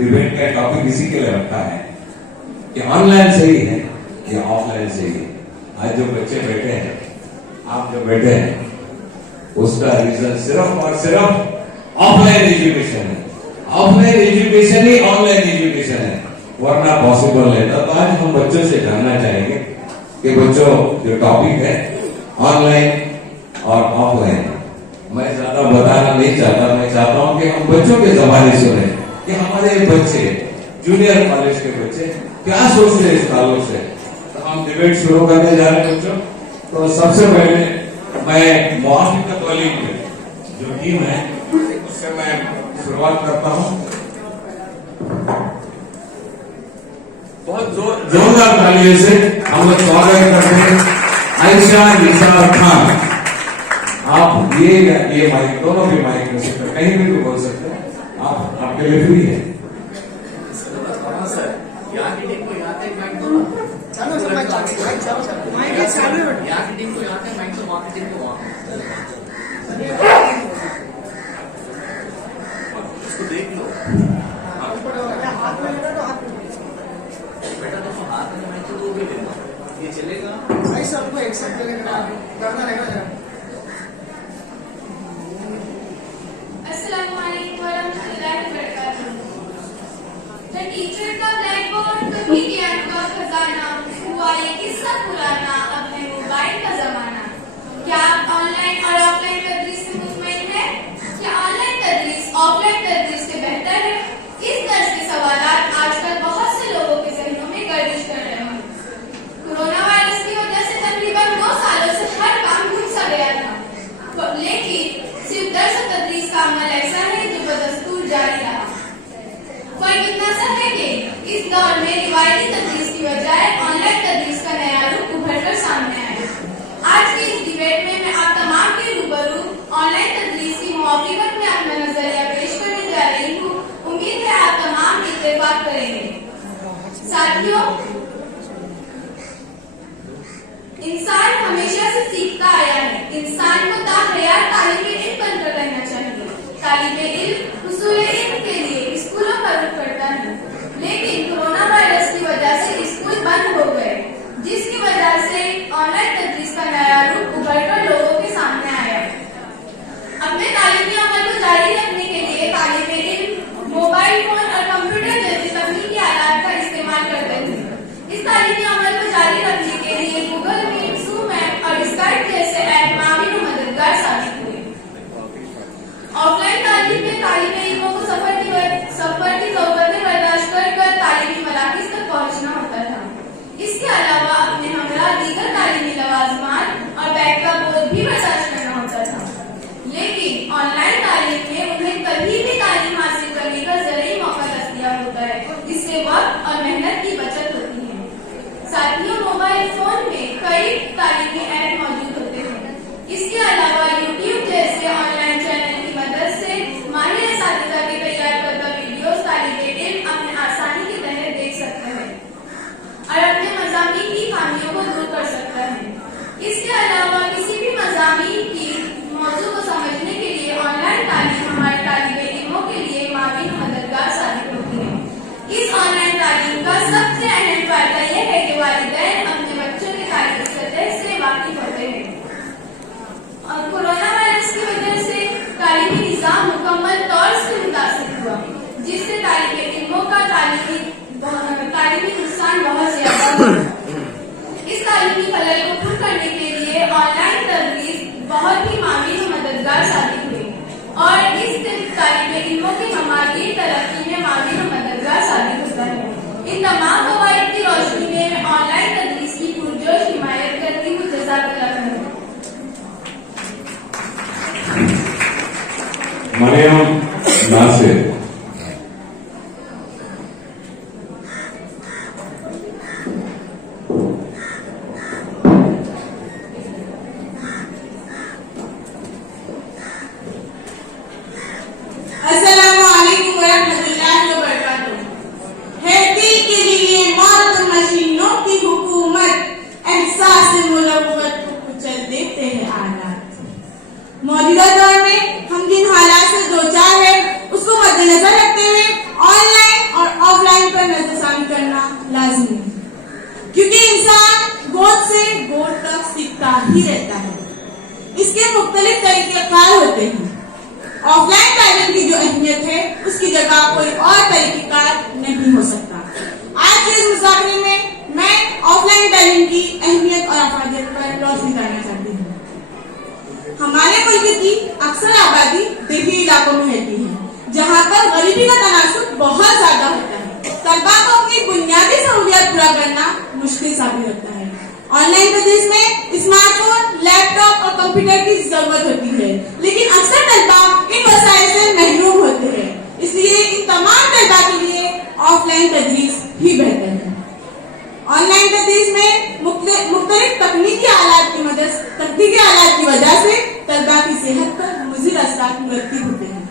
Debate का topic इसी के लिए रखा है कि ऑनलाइन सही है या ऑफलाइन सही है। आज जो बच्चे बैठे हैं, आप जो बैठे हैं, उसका रीजन सिर्फ और सिर्फ ऑफलाइन एजुकेशन है। ऑफलाइन एजुकेशन ही ऑनलाइन एजुकेशन है, वरना पॉसिबल नहीं था। तो आज हम बच्चों से जानना चाहेंगे कि बच्चों, जो टॉपिक है ऑनलाइन और ऑफलाइन, मैं ज्यादा बताना नहीं चाहता। मैं चाहता हूं कि हम बच्चों के जबानी सुने कि हमारे बच्चे, जूनियर कॉलेज के बच्चे क्या सोचते हैं इस ताल्लुक से। तो हम डिबेट शुरू करने जा रहे हैं बच्चों। तो सबसे पहले मैं मुआफिकत वाली जो टीम है उससे मैं शुरुआत करता हूं। बहुत जोरदार तालियों से हम लोग स्वागत करते हैं आयशा निसार खान। आप ये माइक, दोनों भी माइक में से कहीं भी तो बोल सकते हैं, आप आपके लिए फ्री है। देख लो बेटा, तो हाथ में मैं तो भी लेना, ये चलेगा भाई। सबको एक्सेप्ट करना रहेगा। The teacher का ब्लैकबोर्ड, कभी ज्ञान का खजाना, हुआ ये किस्सा पुराना, अब है मोबाइल का जमाना। क्या आप ऑनलाइन और ऑफलाइन तदरीस से मुतमईन है? क्या ऑनलाइन तदरीस ऑफलाइन तदरीस से बेहतर है? इस तरह के सवालात आजकल बहुत से लोगों के जहनों में गर्दिश कर रहे हैं। कोरोना वायरस की वजह से तकरीबन 2 सालों से हर काम रुक सा गया था, लेकिन सिर्फ दर्स तदरीस का अमल ऐसा है जो बदस्तूर जारी रहा। फर्क इतना सा है कि इस दौर में रिवायती तदरीस की बजाय ऑनलाइन तदरीस का नया रूप उभर कर सामने आया। आज की इस डिबेट में मैं आप तमाम के रूबरू ऑनलाइन तदरीस की मुआफिकत में अपना नजरिया पेश करने जा रही हूँ। उम्मीद है आप तमाम इत्तेफाक करेंगे। साथियों, इंसान हमेशा से सीखता आया है। इंसान को ताहयात तालिबे इल्म बनकर रहना चाहिए। तालिबे इल्म हुसूल इल्म के लिए स्कूलों का रुख करता है, लेकिन कोरोना वायरस की वजह से स्कूल बंद हो गए, जिसकी वजह से ऑनलाइन तदरीस का नया रूप उभर कर लोगों के सामने आया। अपने तालीमी अमल को जारी रखने के लिए तालिबे इल्म मोबाइल फोन और कंप्यूटर जैसे तकनीकी आलात का इस्तेमाल करते थे। इस तालीमी अमल को जारी रखने के लिए गूगल मीट, ज़ूम ऐप और स्काइप जैसे ऐप माविन और मददगार साबित हुए। ऑफलाइन तालीम में तालिबे इल्मों को सफर की ज़रूरतें बर्दाश्त कर तालीमी मराकिज़ तक पहुंचना होता था। इसके अलावा अपने हमरा दीगर तालीमी लवाज़मात और बैग का बोझ भी बर्दाश्त करना होता था। लेकिन ऑनलाइन तालीम में उन्हें कभी भी तालीम हासिल करने का ज़रूरी मौका दस्तयाब होता है, जिससे वक्त और मेहनत की बचत होती है। साथियों, मोबाइल फोन में कई तालीमी ऐप मौजूद होते हैं। इसके अलावा यूट्यूब जैसे ऑनलाइन चैनल की मदद से माहिर असातिज़ा के तैयार करदा वीडियोस तालिबे इल्म अपने आसानी के तहत देख सकते हैं और अपने मज़ामीन की खामियों को दूर कर सकता है। इसके अलावा किसी भी मज़ामीन की मौजू को समझने के लिए ऑनलाइन तालीम हमारे तालिबे इल्मों के लिए माविन मददगार साबित होती है। इस ऑनलाइन तालीम का सबसे अहम फायदा यह है कि वालिदैन अपने बच्चों के तालीमी सतह से वाकिफ होते हैं। और कोरोना वायरस की वजह से तालीमी निज़ाम मुकम्मल तौर से मुतासिर हुआ, जिससे तालिबे इल्मों का तालीमी नुकसान बहुत ज्यादा हुआ। इस तालीमी खलल को दूर करने के लिए ऑनलाइन तदरीस बहुत ही माविन और मददगार साबित हुई और इस तालिबे इल्मों की हमारी तरक्की में माविन और मददगार साबित होता है। इन तमाम फवाइद की रोशनी में मैं ऑनलाइन तदरीस की पुरजोश हिमायत करती हूँ। जज़ाकल्लाह खैर। मरियम नासिर। अस्सलाम क्योंकि इंसान गोद से गोद तक सीखता ही रहता है। इसके मुख्तलिफ तरीक़ेकार होते हैं। ऑफलाइन तालीम की जो अहमियत है उसकी जगह कोई और तरीक़ेकार नहीं हो सकता। आज के इस मुज़ाकरे में मैं ऑफलाइन तालीम की अहमियत और अफादियत पर रोशनी डालना चाहती हूँ। हमारे मुल्क की अक्सर आबादी देही इलाकों में रहती है, जहाँ पर गरीबी का तनासुब बहुत ज्यादा होता है। तलबा को अपनी बुनियादी सहूलियत पूरा करना मुश्किल साबित होता है। ऑनलाइन तदरीस में स्मार्टफोन, लैपटॉप और कंप्यूटर की जरूरत होती है, लेकिन अक्सर तलबा इन वसाइल से महरूम होते हैं। इसलिए इन तमाम तलबा के लिए ऑफलाइन तदरीस ही बेहतर है। ऑनलाइन तदरीस में मुख्तलिफ तकनीकी आलात की वजह से तलबा की सेहत पर मुज़िर असरात मुरतब होते हैं,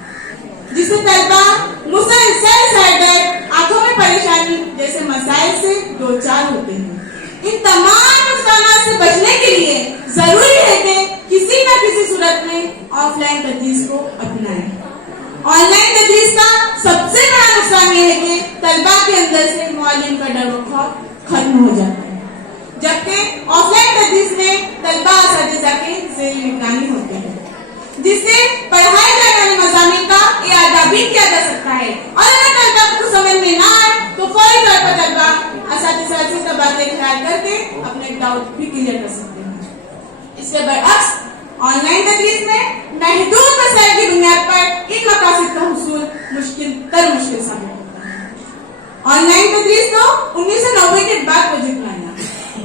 जिससे तलबा मुसलसल सर दर्द, आंखों में परेशानी जैसे मसाइल से दो चार होते हैं। इन तमाम नुकसानात से बचने के लिए जरूरी है कि किसी न किसी सूरत में ऑफलाइन तदरीस को अपनाएं। ऑनलाइन तदरीस का सबसे बड़ा नुकसान यह है कि तलबा के अंदर से मुअल्लिम का डर व खौफ खत्म हो जाता है, जबकि ऑफलाइन तदरीस में तलबा असातिज़ा के ज़ेर निगरानी होते हैं, जिससे पढ़ाए जाने वाले मज़ामीन का इआदा भी किया जा सकता है। और अगर तलबा को समझ में ना आए तो फौरी तौर पर तलबा असातिज़ा से तबादले ख्याल करके अपने डाउट भी क्लियर कर सकते हैं। इसके बरअक्स ऑनलाइन तदरीस में महदूद वसाइल की बुनियाद पर इन मकासद का हुसूल मुश्किल साबित होता है। ऑनलाइन तदरीस तो 1990 के बाद वजूद में आया,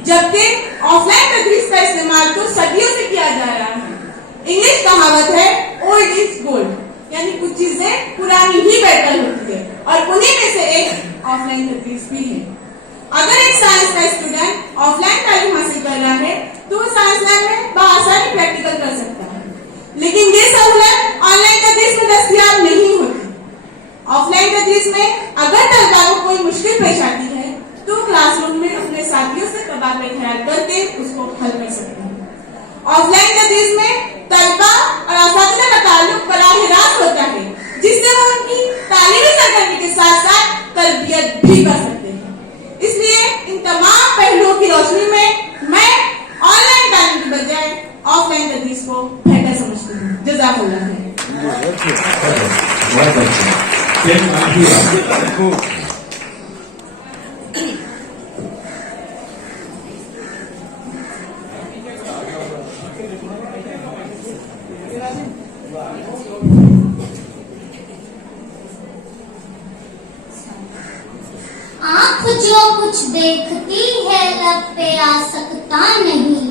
जबकि ऑफलाइन तदरीस का इस्तेमाल तो सदियों से किया जा रहा है। इंग्लिश कहावत है ओल्ड इज गोल्ड, यानी कुछ चीजें पुरानी ही बेहतर होती है, और उन्हीं में से एक ऑफलाइन तदरीस भी है। अगर एक साइंस का स्टूडेंट ऑफलाइन तालीम हासिल कर रहा है तो वो साइंस लैब में बआसानी प्रैक्टिकल कर सकता है, लेकिन ये सहूलत ऑनलाइन तदरीस में दस्तयाब नहीं होती। ऑफलाइन तदरीस में अगर तलबा को कोई मुश्किल पेश आती है तो क्लासरूम में अपने साथियों से तबादला ख्याल करके उसको हल कर सकते हैं। ऑफलाइन तदरीस में तलबा और असातिज़ा का ताल्लुक बराह रास्त होता है, जिससे वो उनकी तालीमी सरगर्मी के साथ साथ तरबियत भी कर सकते हैं। इसलिए इन तमाम पहलुओं की रोशनी में मैं ऑनलाइन तालीम की बजाय ऑफलाइन तदरीस को बेहतर समझती हूँ। जज़ाकल्लाह खैर। आँख जो कुछ देखती है लब पे आ सकता नहीं,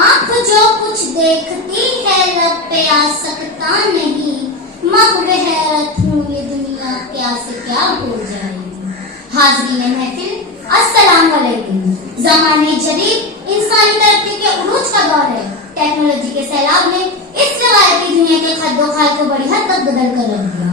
आँख जो कुछ देखती है लब पे आ सकता नहीं, मग़्ब हैरत हूँ ये दुनिया क्या से क्या हो जाएगी। हाज़रीन महफिल अस्सलाम वालेकुम। ज़माने जदीद इंसानी तरक्की के उरूज का दौर है। टेक्नोलॉजी के सैलाब ने इस रिवायती दुनिया के खद्दो-खाल को बड़ी हद तक बदल कर रख दिया।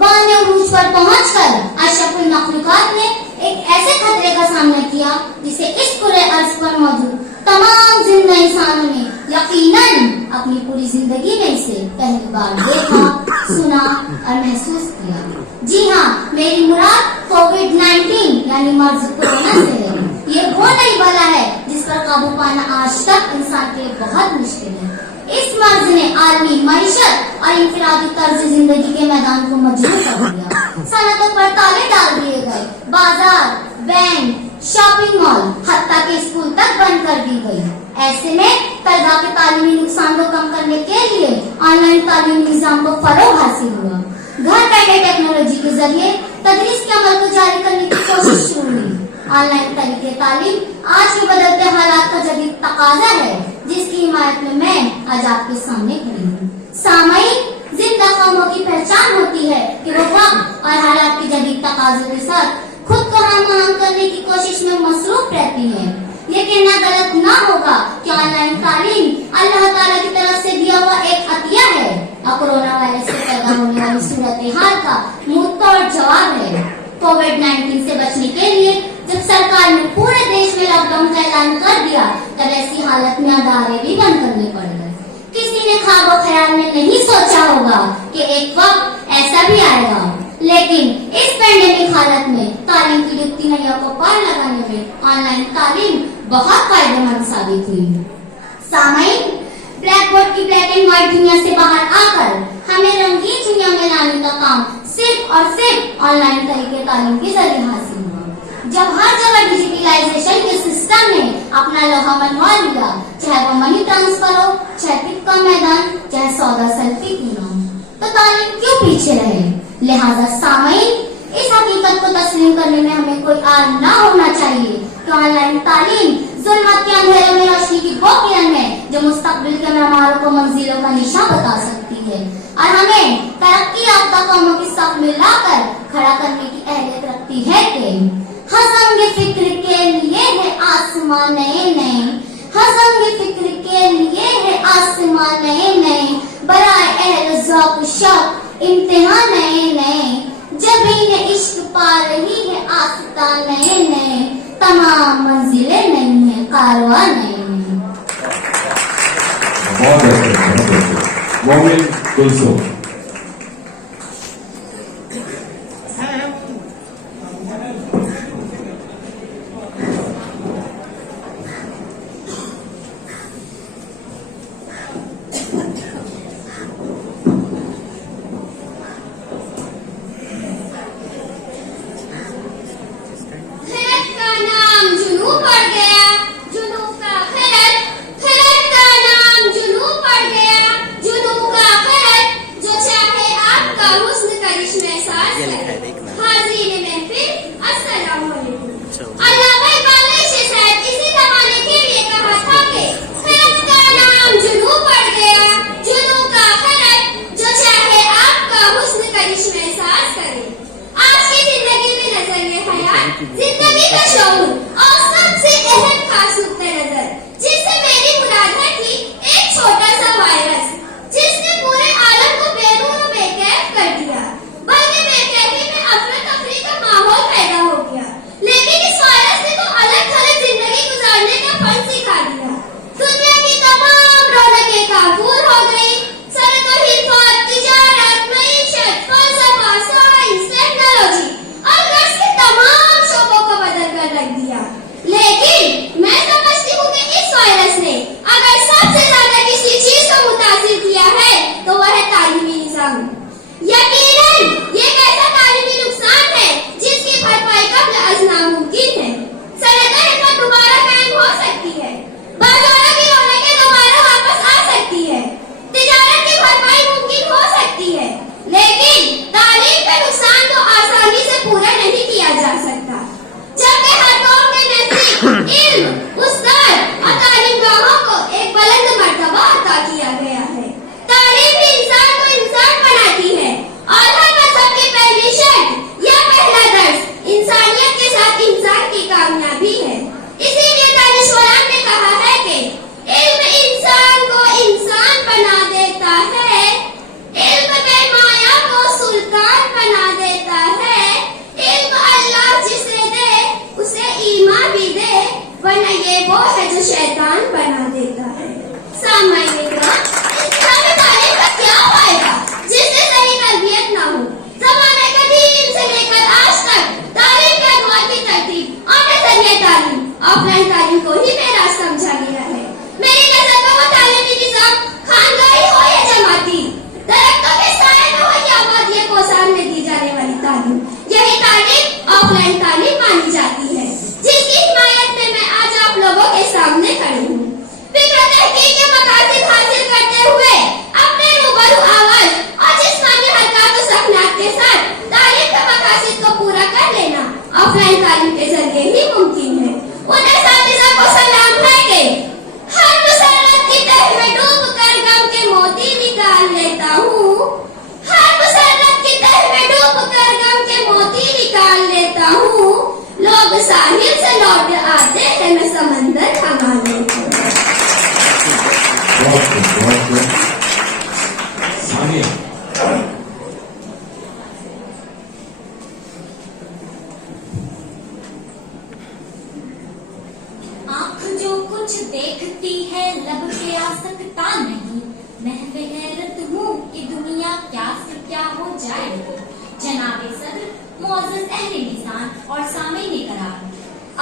बाने उरूज पर पहुंचकर अशरफुल मखलूकात ने एक ऐसे खतरे का सामना किया जिसे इस पूरे अर्ज पर मौजूद तमाम जिंदा इंसानों ने यकीनन अपनी पूरी जिंदगी में इसे पहली बार देखा, सुना और महसूस किया। जी हाँ, मेरी मुराद कोविड-19 यानी मर्ज कोरोना से है। ये वो नई बला है जिस पर काबू पाना आज तक इंसान के लिए बहुत मुश्किल है। इस मर्ज ने आलमी मईशत और इंफरादी तर्ज जिंदगी के मैदान को मजबूत कर दिया। सनतों पर ताले डाल दिए गए, बाजार, बैंक, शॉपिंग मॉल, हत्ता के स्कूल तक बंद कर दी गई। ऐसे में तलबा के तालीमी नुकसान को कम करने के लिए ऑनलाइन तालीमी निजाम को फरोग हासिल हुआ। घर बैठे टेक्नोलॉजी के जरिए तदरीस के अमल को जारी करने की कोशिश शुरू हुई। ऑनलाइन तरीके तालीम आज के बदलते हालात का जदीद तकाजा है, जिसकी हिमायत में मैं आज आपके सामने खड़ी हूँ। सामईन, जिंदा कौमों की पहचान होती है कि वो वक्त और हालात के जदीद तकाजों के साथ खुद को हम करने की कोशिश में मसरूफ रहती है। ये कहना गलत ना होगा कि ऑनलाइन तालीम अल्लाह ताला की तरफ से दिया हुआ एक अतिया है और कोरोना वायरस से पैदा होने वाली सूरत हाल का मुंहतोड़ जवाब है। कोविड-19 से बचने के लिए जब सरकार ने पूरे देश में लॉकडाउन का ऐलान कर दिया, तब ऐसी हालत में अदारे भी बंद करने पड़ गए। किसी ने ख्वाब और ख्याल में नहीं सोचा होगा कि एक वक्त ऐसा भी आएगा, लेकिन इस पेंडेमिक हालत में तालीम की डूबती नैया को पार लगाने में ऑनलाइन तालीम बहुत फायदेमंद साबित हुई। सामाइन, ब्लैक बोर्ड की ब्लैक एंड व्हाइट दुनिया से बाहर आकर हमें रंगीन दुनिया में लाने का काम सिर्फ और सिर्फ ऑनलाइन तरीके तालीम के जरिए हासिल हुआ। जब हर जगह डिजिटलाइजेशन के सिस्टम ने अपना लोहा मनवा लिया, चाहे वो मनी ट्रांसफर हो, चाहे टिप का मैदान, चाहे सौदा सेल्फी क्यों ना, तो तालीम क्यों पीछे रहे। लिहाजा सामाइन, इस हकीकत को तस्लीम करने में हमें कोई आर ना होना चाहिए कि ऑनलाइन तालीम ज़ुल्मत के अंधेरे में रोशनी की वो किरण है जो मुस्तकबिल के मेहमानों को मंजिलों का निशान बता सकती है और हमें तरक्की याफ्ता कौमों की सफ में लाकर खड़ा करने की अहलियत रखती है कि हज़म फिक्र के लिए है आसमान नए नए, हज़म फिक्र के लिए है आसमान नए नए, बराए अहल ज़ौक़ शौक़ इम्तिहान नए नए, जबीन इश्क पा रही है आस्ता नए नए, तमाम मंजिलें नहीं है कारवां नए नए। बहुत अच्छे। मोमिन कुलसुम। जिंदगी का शऊर और सबसे अहम खास नुक्ता नजर, जिससे मेरी मुराद है कि एक छोटा सा वायरस जिसने पूरे आलम को बेरून और बेकैफ कर दिया, बल्कि बेकैफी में अफरा तफरी का माहौल पैदा हो गया। लेकिन इस वायरस ने तो अलग थलग जिंदगी गुजारने का फन सिखा दिया। दुनिया की तमाम रौनकें काबूल हो गई। सनअत हिफात, तिजारत, मईशत, फलसफा, साइंस, टेक्नोलॉजी और गैस के तमाम शोबों को बदल कर रख दिया। लेकिन मैं समझती हूँ कि इस वायरस ने अगर सबसे ज्यादा किसी चीज को मुतासिर किया है तो वह है तालीमी निजाम। यकीनन ये एक ऐसा तालीमी नुकसान है जिसकी भरपाई कब्ल अज़ नामुमकिन है। सनअत हिफात दोबारा कायम हो सकती है, बाजारों की रौनकें दोबारा वापस आ सकती है, तिजारत की भरपाई मुमकिन हो सकती है, लेकिन तालीम का नुकसान तो आसानी से पूरा नहीं किया जा सकता। जबकि हर कौम के नजदीक इल्म, उस्ताद और तालीमगाहों को एक बुलंद मर्तबा अता किया गया है। तालीम ही इंसान को इंसान बनाती है और हर मजहब की पहली शर्त या पहला दर्स इंसानियत के साथ इंसान की कामयाबी है। इसीलिए दानिशवरान ने कहा है कि इल्म इंसान को इंसान बना देता है, इल्म बेमाया को सुल्तान बना देता है, इल्म अल्लाह जिसे दे उसे ईमान भी दे, वरना ये वो है जो शैतान बना देता है। सामान्य इस्लामी तालीम का क्या फायदा जिससे सही तरबियत ना हो। ज़माने कदीम से लेकर आज तक तालीम के अनवार की तरतीब और नजरिया तालीम ऑफलाइन तालीम को ही बेराज समझा गया है। मेरी नजर में वो तालीमी निजाम खानगाही हो या जमाती, दरख्तों के साए में हो या आबादी कोसार में दी जाने वाली तालीम, यही तालीम ऑफलाइन तालीम मानी जाती है, जिसकी हिमायत में मैं आज आप लोगों के सामने खड़ी हूँ। फिक्र तहकीक के मकासद हासिल करते हुए अपने रूबरू आवाज और जिस्मानी हरकत और सकनात के साथ तालीम के मकासद को पूरा कर लेना ऑफलाइन तालीम के जरिए ही मुमकिन है। उन असातिज़ा को सलाम है कि हर मुसर्रत की तह में डूब कर गम के मोती निकाल लेता हूँ, हर मुसर्रत की तह में डूब कर गम के मोती निकाल लेता हूँ, लोग साहिल से लौट आते हैं मैं समंदर थमा लेता हूँ। सानिया। आँख जो कुछ देखती है लब पे आ सकता नहीं, महवे हैरत हूँ कि दुनिया क्या से क्या हो जाए। जनाबे सदर मुअज़्ज़ज़ अहले निज़ाम और सामीन कराम,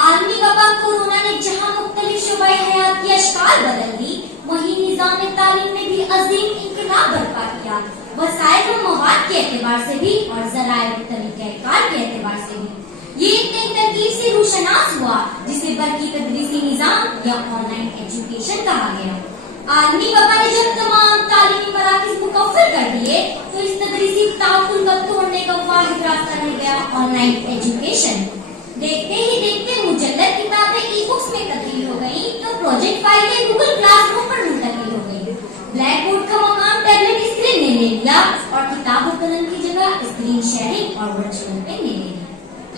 आलमी वबा कोरोना ने जहां मुख्तलिफ शोबाए हयात की अशकाल बदल दी, वहीं निज़ाम तालीम में भी अजीम इनकलाब बर्पा किया। वसाइल व मवाद के एतबार से भी और ज़राए व तरीक़ाकार के एतबार से भी ये एक नई तरकीब से रोशनास हुआ, जिसे बरकी तदरीसी निज़ाम या ऑनलाइन एजुकेशन कहा गया। आलमी वबा ने जब तमाम तालीमी मराकिज़ मुकफ़्फ़ल कर दिए, तो इस तदरीसी ताक़ुल को तोड़ने का वाहिद रास्ता रह गया ऑनलाइन एजुकेशन। देखते ही देखते मुजल्लद किताबें ई बुक्स में तब्दील हो गई, तो प्रोजेक्ट फाइलें गूगल क्लासरूम पर मुंतकिल हो गई। ब्लैक बोर्ड का मकाम टैबलेट स्क्रीन ने ले लिया और किताब और कलम की जगह स्क्रीन शेयरिंग और वर्चुअल पेन ने ले लिया।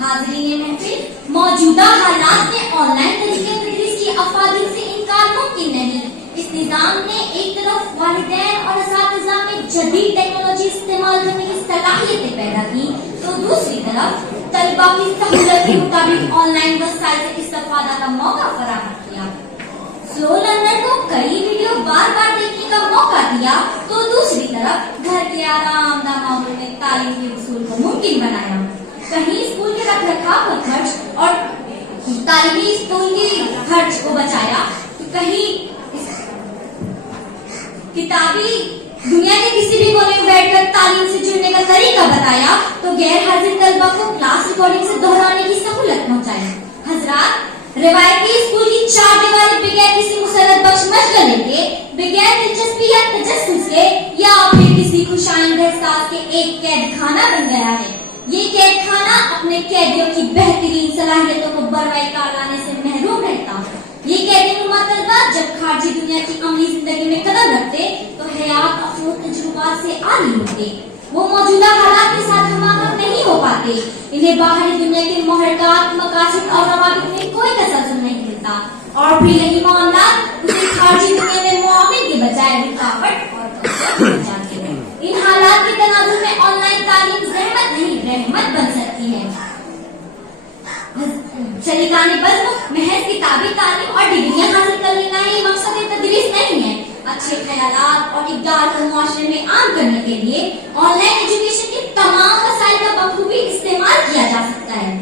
हाज़रीन महफिल, मौजूदा हालात में ऑनलाइन तरीके तदरीस की अफादिल से इनकार मुमकिन नहीं। इस निज़ाम ने एक तरफ वालिदैन और असातिज़ा में जदीद टेक्नोलॉजी इस्तेमाल करने की सलाहियतें पैदा की, तो दूसरी तरफ तलबा की सहूलत के मुताबिक ऑनलाइन वसाइल से इस्तेफादा का मौका फराहम किया। स्लो लर्नर को कई वीडियो बार बार देखने का मौका दिया, तो दूसरी तरफ घर के आरामदा माहौल में तालीम के वसूल को मुमकिन बनाया। कहीं स्कूल के रखरखाव का खर्च और तालीमी स्कूल के खर्च को बचाया, तो कहीं किताबी दुनिया के किसी भी कोने में बैठकर तालीम से जुड़ने का तरीका बताया, तो गैर हाजिर तलबा को क्लास रिकॉर्डिंग से दोहराने की सहूलत पहुंचाई। हजरात, रिवायती स्कूल की चार दीवारें बगैर किसी मुसरत बख्श मशगले के, बगैर दिलचस्पी या तजस्सुस के या फिर किसी खुशाइंद एहसास के एक कैद खाना बन गया है। ये कैद खाना अपने कैदियों की बेहतरीन सलाहियतों को बरवाई कार लाने से महरूम रहता। ये कैदी-नुमा तलबा जब खारजी दुनिया की अमली जिंदगी में कदम रखते, तो हयात अफरोज तजुर्बात से आदी होते। वो मौजूदा हालात के साथ हमाहंग नहीं हो पाते। इन्हें बाहरी दुनिया के मुहर्रकात, मकासद और रवाबित में कोई तसल्सल नहीं मिलता, और फिर यही मामला उसे खारजी दुनिया में मुआमिन के बजाय रुकावट और कसरत बन जाते हैं। इन हालात के तनाजुर में ऑनलाइन तालीम ज़हमत नहीं रहमत बन सकती है। शरीकाने बज़्म महज किताबी तालीम और डिग्रियां हासिल कर लेना ही मकसद तदरीस नहीं है। अच्छे ख्यालात और इक़दार को मुआशरे में आम करने के लिए ऑनलाइन एजुकेशन के तमाम वसाइल का बखूबी इस्तेमाल किया जा सकता है।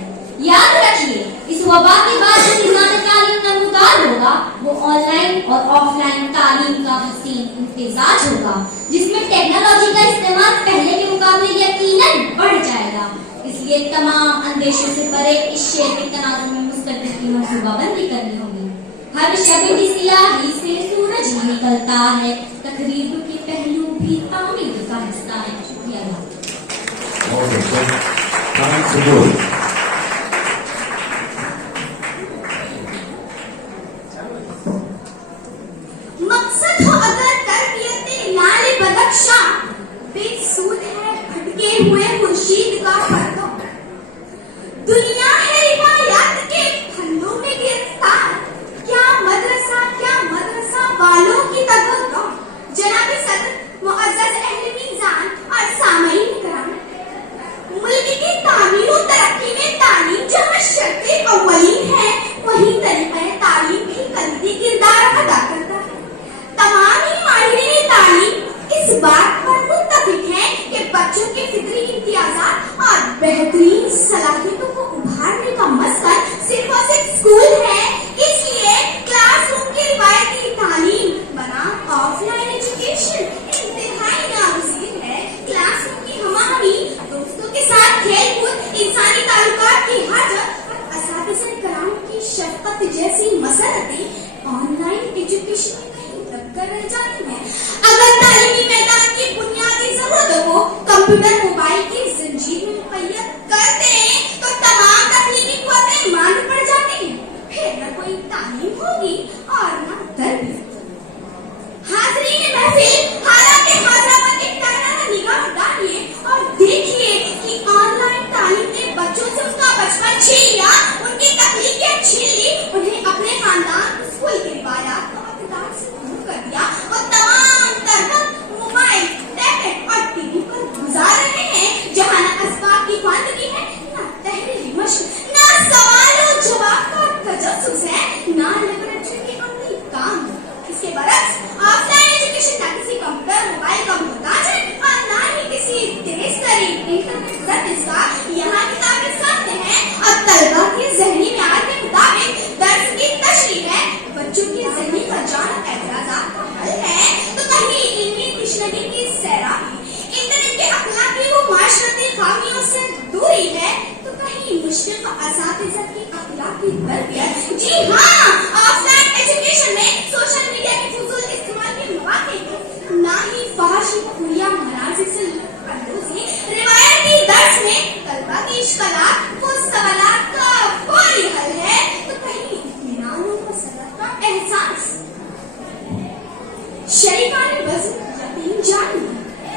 याद रखिए, इस वबा के बाद जो निज़ाम तालीम नमूदार होगा, वो ऑनलाइन और ऑफलाइन तालीम का हसीन इम्तिजाज होगा, जिसमें टेक्नोलॉजी का इस्तेमाल पहले के मुकाबले यकीनन बढ़ जाएगा। इसलिए तमाम अंदेशों से परे इस शेर के तनाजुर में मुस्तक़बिल की मंसूबाबंदी करनी होगी। हर शब की सियाही से सूरज ही निकलता है, तकरीब के पहलू भी तामीर का हिस्सा है। शुक्रिया। मकसद हो अगर तरबियत लाल बदख्शां, बेसूद है भटके हुए मुर्शीद का फर्दो। दुनिया है रिवायात के फंदों में गिरफ्तार, क्या मदरसा वालों की तवज्जो। जनाब सदर मुअज़्ज़ज़ अहले मीज़ान और सामईन कराम, मुल्क की तामीर और तरक्की में तालीम जहाँ शर्ते अव्वलीन है, वहीं तरीक़े तालीम भी कलीदी किरदार अदा करता है। तमाम ही माहिरीन तालीम इस बात पर मुत्तफिक हैं कि बच्चों के फितरी इम्तियाज़ात और बेहतरीन सलाहियतों को उभारने का मस्कर सिर्फ और सिर्फ स्कूल है। इसलिए क्लासरूम की रिवायती तालीम बनाम ऑफलाइन एजुकेशन इंतहाई नागज़ीर है। क्लासरूम की हमारी दोस्तों के साथ खेल कूद, इंसानी ताल्लुकात की हाजत और असातिज़ा कराम की शफ़क़त जैसी मसरतें ऑनलाइन एजुकेशन में कहीं टक्कर रह जाती है। अगर तालीमी मैदान की बुनियादी जरूरतों को कंप्यूटर मोबाइल की जंजीर में मुक़य्यद कर दें, तो तमाम तकनीकी क़ुव्वतें मांद पड़ जाती हैं। फिर न कोई तालीम होगी और न तरबियत। हाज़रीन महफिल, हालात हाज़िरा पर एक ताज़ा निगाह डालिए और देखिए कि ऑनलाइन तालीम ने बच्चों से उनका बचपन छीन लिया, उनकी तकलीफें छीन ली, उन्हें अपने खानदान, स्कूल के रिवायात और इक़्तिदार से दूर कर दिया और तमाम तरह मोबाइल, टैबलेट और टीवी पर गुजार रहे हैं, जहाँ न असबाब की ख्वानदगी है मुश्किल اساتذہ की अखलाकी तरबियत। जी हाँ, ऑफलाइन एजुकेशन में सोशल मीडिया के फजूल इस्तेमाल के मौके को ना ही फहाशी खुलिया मनाजिर से लुत्फ रिवायती दर्स में तलबा की इश्कालात को सवालात का फौरी हल है, तो कहीं इत्मीनान को सनत का एहसास। शरीकान वज़न यकीन जान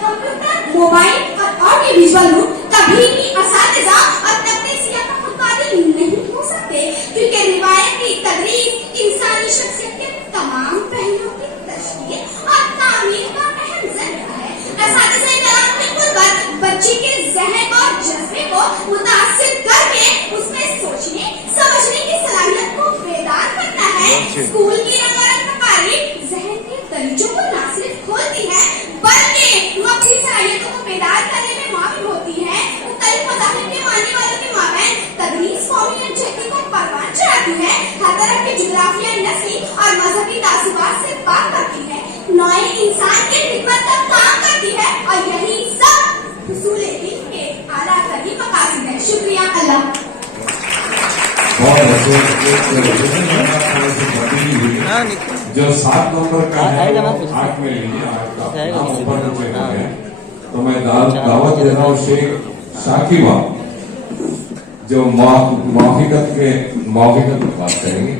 कंप्यूटर, मोबाइल और ऑडियो विजुअल कभी भी असातिज़ा और तकनीसिया का मुकाबिल नहीं हो सकते, क्योंकि रिवायती तदरीस इंसानी शख्सियत के तमाम पहलुओं की तशकील और तामीर का अहम जरिया है। असातिज़ा कराम की कुर्बत बच्चे के ज़हन और जज्बे को मुतासिर करके उसमें सोचने समझने की सलाहियत को बेदार करता है। स्कूल की रंगारंगकारी ज़हन के दरीचों को ना सिर्फ खोलती है बल्कि अपनी सलाहियतों को बेदार करने में माहिर होती है। मुख्तलिफ मज़ाहिब के मानने वालों के माबैन तदरीस कौमी यकजहती को परवान चढ़ाती है, हर तरह के जुग्राफिया, नस्ली और मजहबी तासुबात से पाक करती है, नौए इंसान की खिदमत का काम करती है, और यही सब हुसूल इल्म के आला तरीन मकासद है। शुक्रिया। अल्लाह। जो 7 नंबर का है वो 8 में लीजिए, 8 का नाम ऊपर नीचे हो गया। तो मैं दावत दे रहा हूँ शेख शाकिबा, जो मौखिकत में बात करेंगे।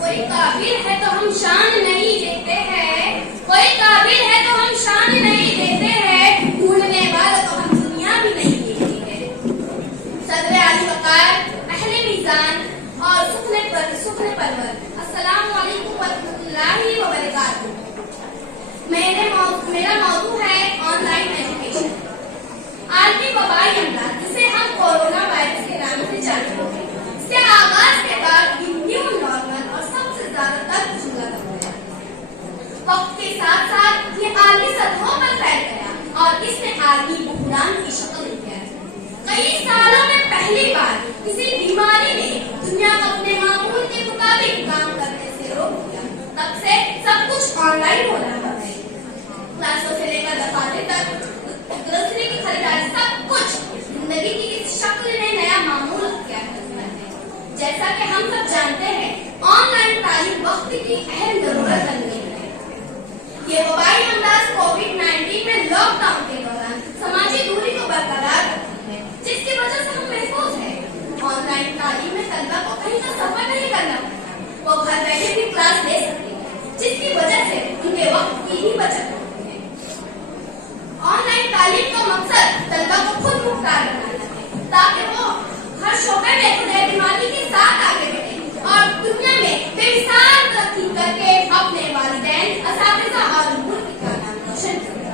कोई काबिल है तो हम शान नहीं देते हैं, कोई काबिल है तो हम शान नहीं देते हैं, ढूंढने वाला तो हम दुनिया भी नहीं देते हैं। सदर आली वकार, अहले मीज़ान और सुखने परवर, अस्सलामु अलैकुम वरहमतुल्लाहि व बरकातुहू। मेरा मौजू है ऑनलाइन एजुकेशन। आलमी वबाई अमराज, जिसे हम कोरोना वायरस के नाम से जानते हैं, इसके आगाज के बाद न्यू नॉर्मल और सबसे ज्यादा तर्जुमा हो गया। वक्त के साथ साथ ये आलमी सतहों पर फैल गया और इसने आलमी बहरान की शक्ल ली है। कई सालों में पहली बार किसी बीमारी ने दुनिया को अपने मामूल के मुताबिक काम करने से रोक दिया। तब से सब कुछ ऑनलाइन होना लगा है। क्लासों से लेकर दफातर तक, ग्रोसरी की खरीदारी, सब कुछ जिंदगी की इस शक्ल ने नया मामूल किया है। जैसा कि हम सब जानते हैं, ऑनलाइन तालीम वक्त की अहम जरूरत बन गई है। ये वबाई अमराज कोविड-19 में लॉकडाउन के दौरान समाजी दूरी को बरकरार रखती है, जिसकी वजह से हम महफूज हैं। ऑनलाइन तालीम में तलबा को कहीं का सफर नहीं करना पड़ता, वो घर बैठे भी क्लास ले सकते हैं, जिसकी वजह से उनके वक्त की ही बचत होती है। ऑनलाइन तालीम का मकसद तलबा को खुद मुख्तार बनाना है, ताकि वो हर शोबे में खुद एतमादी के साथ आगे बढ़े और दुनिया में बेमिसाल तरक्की करके अपने वालिदैन, असातिज़ा और मुल्क का नाम रोशन करें।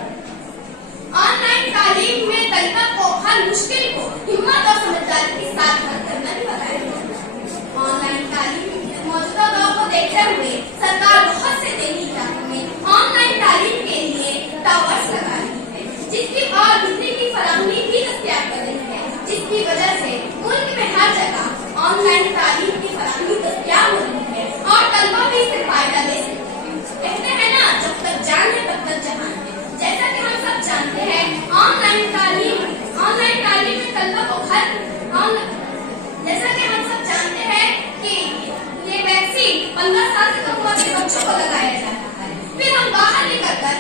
ऑनलाइन तालीम में तलबा को हर मुश्किल को हिम्मत और समझदारी के साथ हल करना भी बताया जाता है। ऑनलाइन तालीम मौजूदा दौर को देखते हुए सरकार बहुत से दीनी इलाकों में ऑनलाइन तालीम के लिए टावर्स लगा रही है, जिसकी और बिजली की फराहमी भी दस्तयाब कर रही है, जिसकी वजह से मुल्क में हर जगह ऑनलाइन तालीम की फराहमी दस्तयाब हो रही है और तलबा भी इससे फायदा ले सकते हैं। कहते हैं ना, जब तक जान है तब तक जहान है। जैसा कि हम सब जानते हैं, ऑनलाइन तालीम में तलबा को जैसा कि हम सब जानते हैं कि ये वैक्सीन 15 साल से कम उम्र के बच्चों को लगाया जाता है। फिर हम बाहर निकलकर